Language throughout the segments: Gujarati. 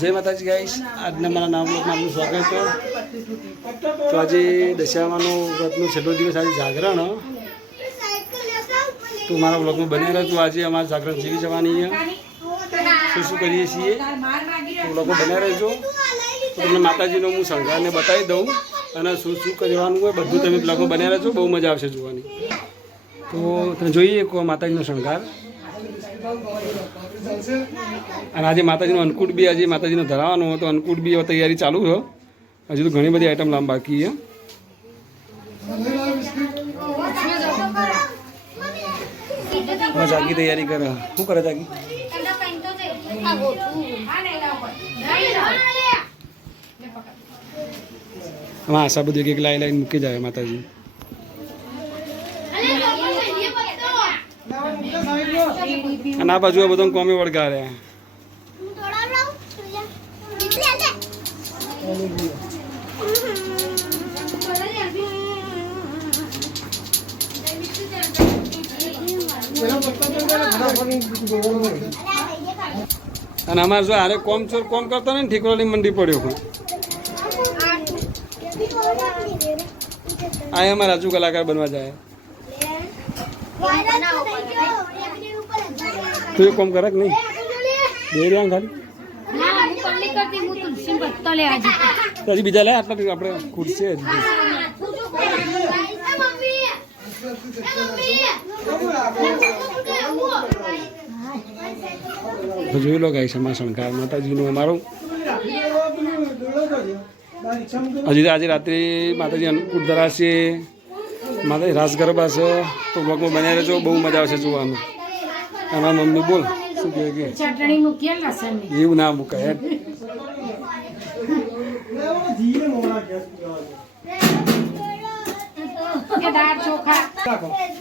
જય માતાજી ગાઈશ આજના મારા નામ આપનું સ્વાગત છે. તો આજે દશામાનો વ્રતનો છેલ્લો દિવસ આજે જાગરણ. તો મારા બ્લોગમાં બની રહ્યો. તો આજે અમારે જાગરણ જીવી જવાની છે. શું શું કરીએ છીએ? તો લોકો બન્યા રહેજો. તો તમને માતાજીનો હું શણગારને બતાવી દઉં. અને શું શું કરવાનું હોય બધું તમે બ્લોગો બન્યા રહેજો. બહુ મજા આવશે જોવાની. તો તમે જોઈએ માતાજીનો શણગાર. અને આજે માતાજીનો અન્નકૂટ બી આજે માતાજીને ધરાવવાનો હતો. અન્નકૂટ બી તૈયારી ચાલુ છે. હજુ તો ઘણી બધી આઈટમ લાંબ બાકી છે. જાગી તૈયારી કરે. શું કરે જાગી? હા આશા બધું એક એક લાઈ લાઈન મૂકી જાય માતાજી. અને આ બાજુ આ બધો કોમે વળગારે. અને અમારે જો આરે કોમ ચોર કોમ કરતો ને, ઠીકરોની મંડી પડ્યો હું આ અમારા રાજુ કલાકાર બનવા જાય. તું એ કોમ કરે કે નહીં? બે રહ્યા ખાલી? હજી બીજા લે આટલા આપણે ખુરશી હજી. જોઈ લો ગાઈ સમા માતાજીનું અમારું. હજી આજે રાત્રે માતાજી અન્નકૂટ ધરાશે માતાજી રાસ ગરબા છે તો બ્લોગમાં બનાવી રહેજો બહુ મજા આવશે જોવાનું. અમારા મમ્મી બોલ શું કહે કે? ચટણી મૂકીએ લસણની એવું ના મૂકાય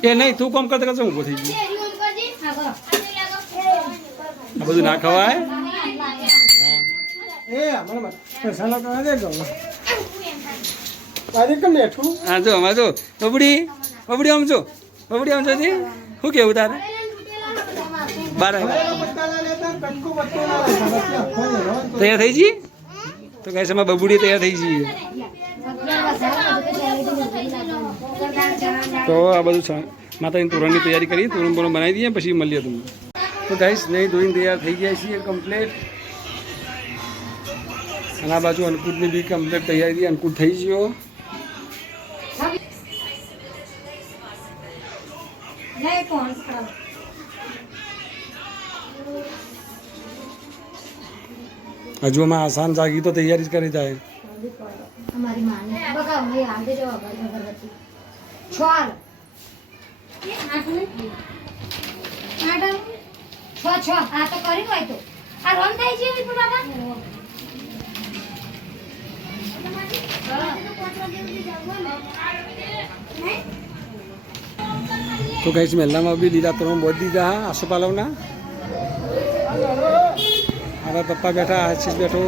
એ નહીં તું કોમ કરતા કરતા ઊભો થઈ ગયો? આ બધું ના ખવાય? હા જો અમારે જો બબડી બબડી આમ જો બબડી આમ જો શું કેવું તારે? તૈયાર થઈ જઈએ તો કઈ સમય બબુડી તૈયાર થઈ જઈએ તો આ બધું માતાની તોરણની તૈયારી કરી તોરણ બોરણ બનાવી દઈએ પછી મળીએ તમને. તો ગાઈશ નહીં ધોઈને તૈયાર થઈ ગયા છીએ કમ્પ્લેટ અને આ બાજુ અન્નકૂટની બી કમ્પ્લેટ તૈયારી અન્નકૂટ થઈ ગયો. હજુ અમે આસાન જાગી તો તૈયારી જ કરી જાય. અમારી માને. બકા મેં આંધે જો અગરબત્તી છોલ છ છ આ તો કરી હોય તો. આ રોન થાય છે વિપુલ બાબા તો ગાઈસ મહેલામાં બી લીલા તોરણ બોધ દીધા આસોપાલવના? હવે પપ્પા બેઠા, આશીષ બેઠો.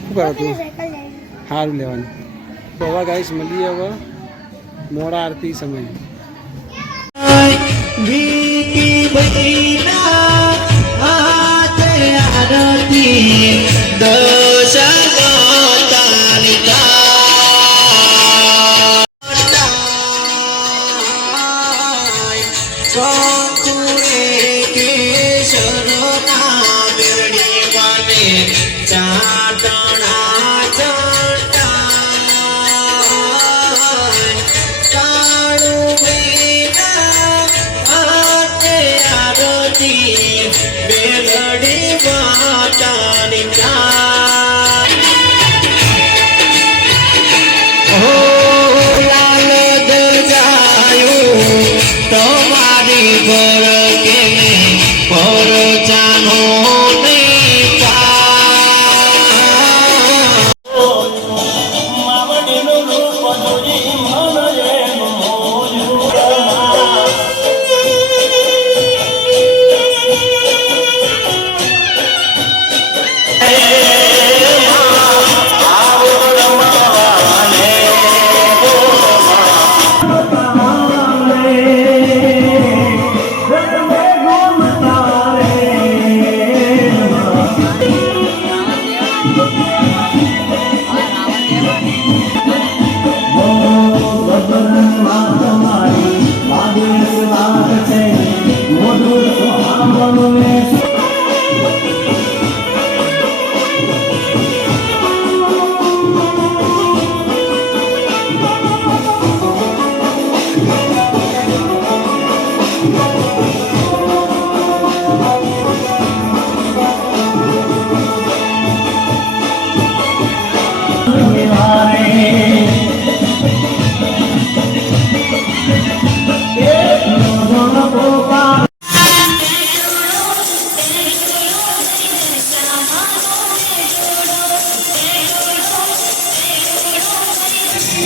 શું કરો તું સારું લેવાનું. તો ગાઈસ મળીએ હવે મોડા આરતી સમય. આરતી ચાટણા તમારી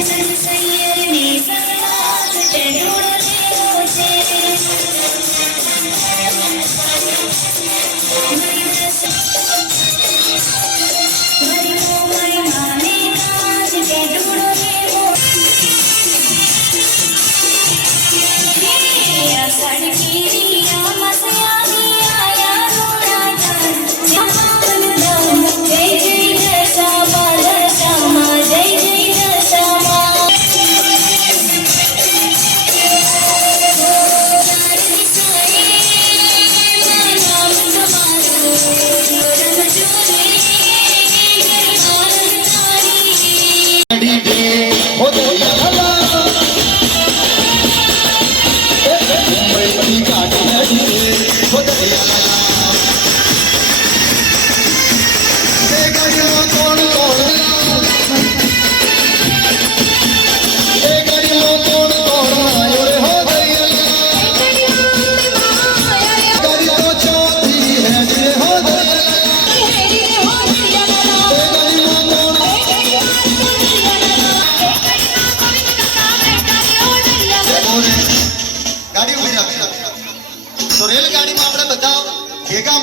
Thank you.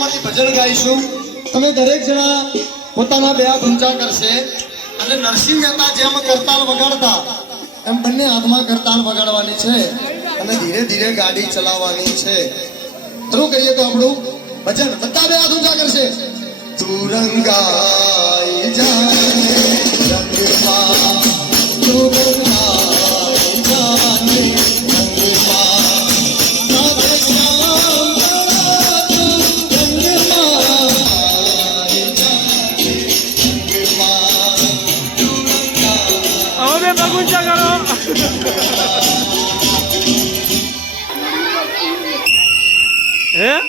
ભેગા ભજન ગાઈશું. તમે દરેક જણા પોતાના બે હાથ ઊંચા કરશે અને નરસિંહ મહેતા જેમ કરતાલ વગાડતા, એમ બંને હાથમાં કરતાલ વગાડવાની છે અને ધીરે ધીરે ગાડી ચલાવવાની છે. શરૂ કરીએ તો આપણું ભજન બધા બે હાથ ઊંચા કરશે. તું રંગાઈ જાને રંગમાં તું હે?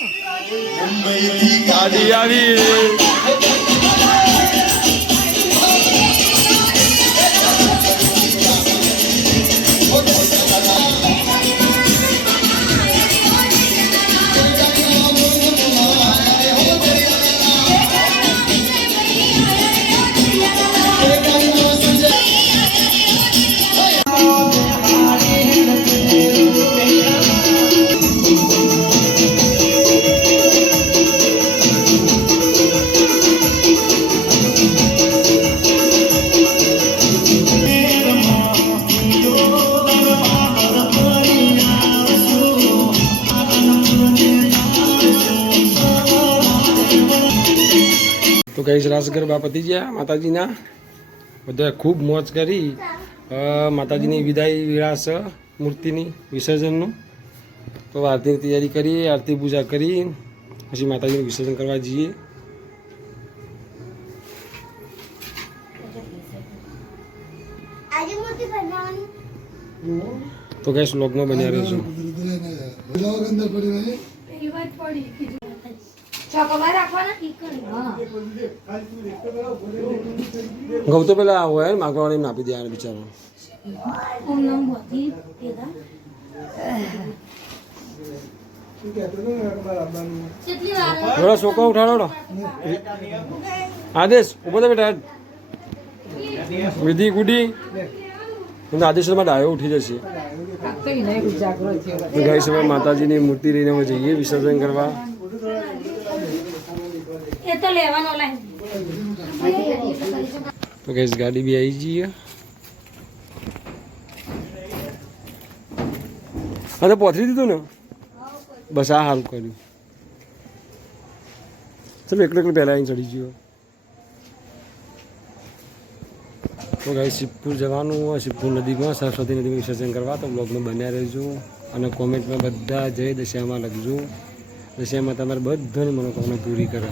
ગાડી આવી. તો કઈ રાસ ગરબા પતી ગયા. માતાજીના બધા ખૂબ મોજ કરી. માતાજીની વિદાય વિરાસ મૂર્તિની વિસર્જનનું. તો આરતીની તૈયારી કરી આરતી પૂજા કરી. પછી માતાજીનું વિસર્જન કરવા જઈએ. આજે મૂર્તિ બનાવવાની. તો કઈ શ્લોકમાં બન્યા હા ઘઉં તો પેલા હોય ને માગવાવાળાને આપી દે બિચારો. કેટલી વાર થોડા છોકરા ઉઠાડો આદેશ ઊભો તો બેટા વિધિ ગુડી આદેશમાં ડાયો ઉઠી જશે. ગઈ સમય માતાજીની મૂર્તિ લઈને અમે જઈએ વિસર્જન કરવા. તો લેવાનો લાઈન તો ગેસ ગાડી બી આવી જઈએ હા, તો પહોંચી દીધું ને? બસ આ હાલ કર્યું. ચાલો, એકલો એકલો પહેલાં અહીં ચડી ગયો. તો ગાઈ શિવપુર જવાનું હોય, શિવપુર નદીમાં, સરસ્વતી નદીમાં વિસર્જન કરવા. તો બ્લોગમાં બન્યા રહેજો. અને કોમેન્ટમાં બધા જય દશામાં લખજો. દશામાં તમારે બધાની મનોકામના પૂરી કરે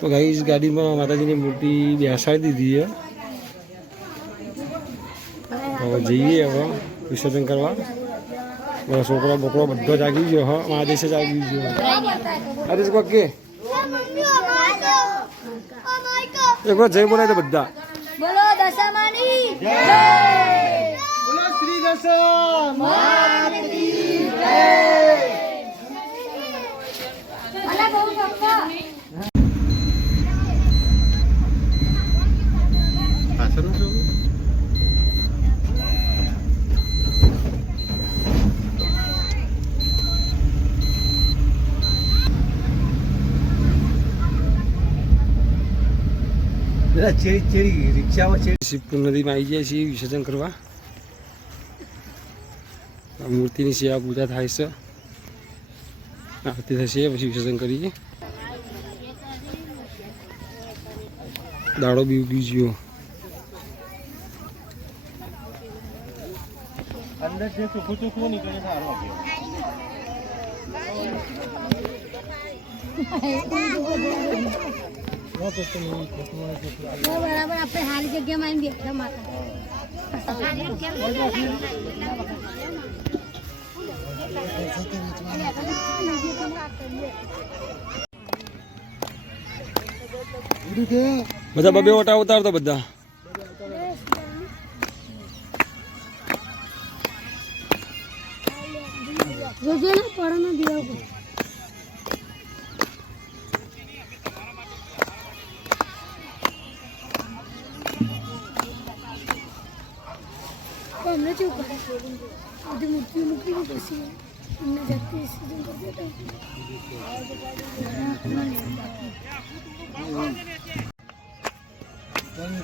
તો ગાઈ ગાડીમાં માતાજીની મૂર્તિ બેસાડી દીધી છે હવે જઈએ હવે વિસર્જન કરવા મારો છોકરો બોકરો બધો જાગી ગયો હા મારા દેશે જાગી ગયો અરે શું કે એક વાર જય બોલાય તો બધા બોલો દશામાની બોલો શ્રી દશા અલા બહુ પપ્પા શિવપુર નદીમાં આવી જાય છીએ વિસર્જન કરવા. મૂર્તિની સેવા પૂજા થાય છે. આરતી થશે, પછી વિસર્જન કરીએ. દાડો બી ઉગી ગયો અંદર જે ચોખ્ખું ચોખ્ખું નીકળે સારું બરાબર આપણે સારી જગ્યામાં આવીને બેઠા બધા બબે ઓટા ઉતારતો બધા. જોજો ને પડો દીવા ઉપર અમને શું કરે? બધી મૂર્તિ મૂકી દીધી પછી અમને જાતે વિસર્જન Thank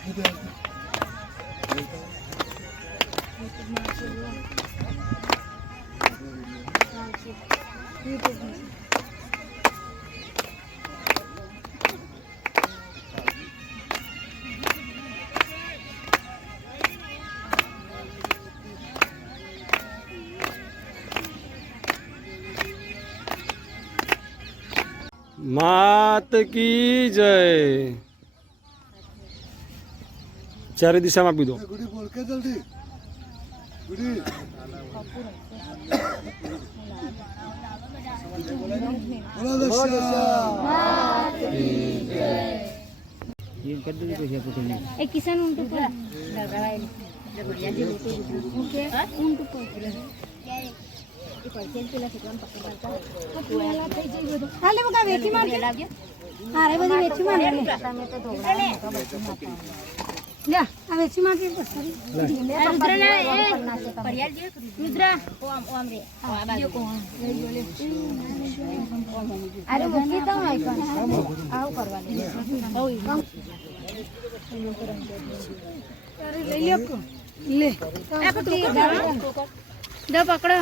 દેતા માત કી જય ચારે દિશામાં આપી દો એ કિસાન ઊંટ ઉપર ઊંટ ઉપર હાલે બકા વેચી માર અરે બધી વેચી માર લે લે. આ વેચી માર દે અરે મૂકી દઉં આવું કરવાનું. અરે લઈ લે. કો. લે દો પકડો.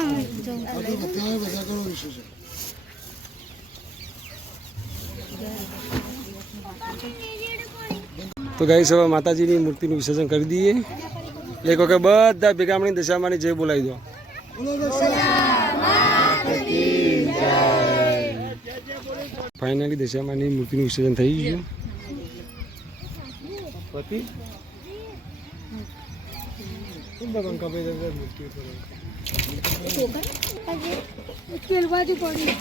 બધા બધા કરો વિશે છે તો ગઈ સવારે માતાજીની મૂર્તિનું વિસર્જન કરી દઈએ. એક વખત બધા ભેગામણી દશામાની જય બોલાવી દો. બોલો ફાઇનલી દશામાની મૂર્તિનું વિસર્જન થઈ ગયું. પતિ? કેલ બાજુ પડી.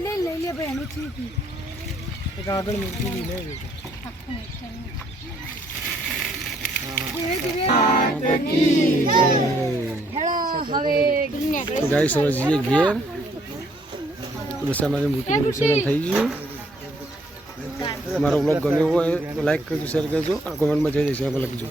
આ લે લઈ લે ભાઈ એની ચીકી આગળ મૂર્તિ લે હેલો હવે તો ગાઈ સવાર જઈએ ઘેર. દશામાની મૂર્તિનું વિસર્જન થઈ ગયું. મારો બ્લોગ ગમ્યો હોય તો લાઈક કરજો શેર કરજો અને કોમેન્ટમાં જય જય લખજો.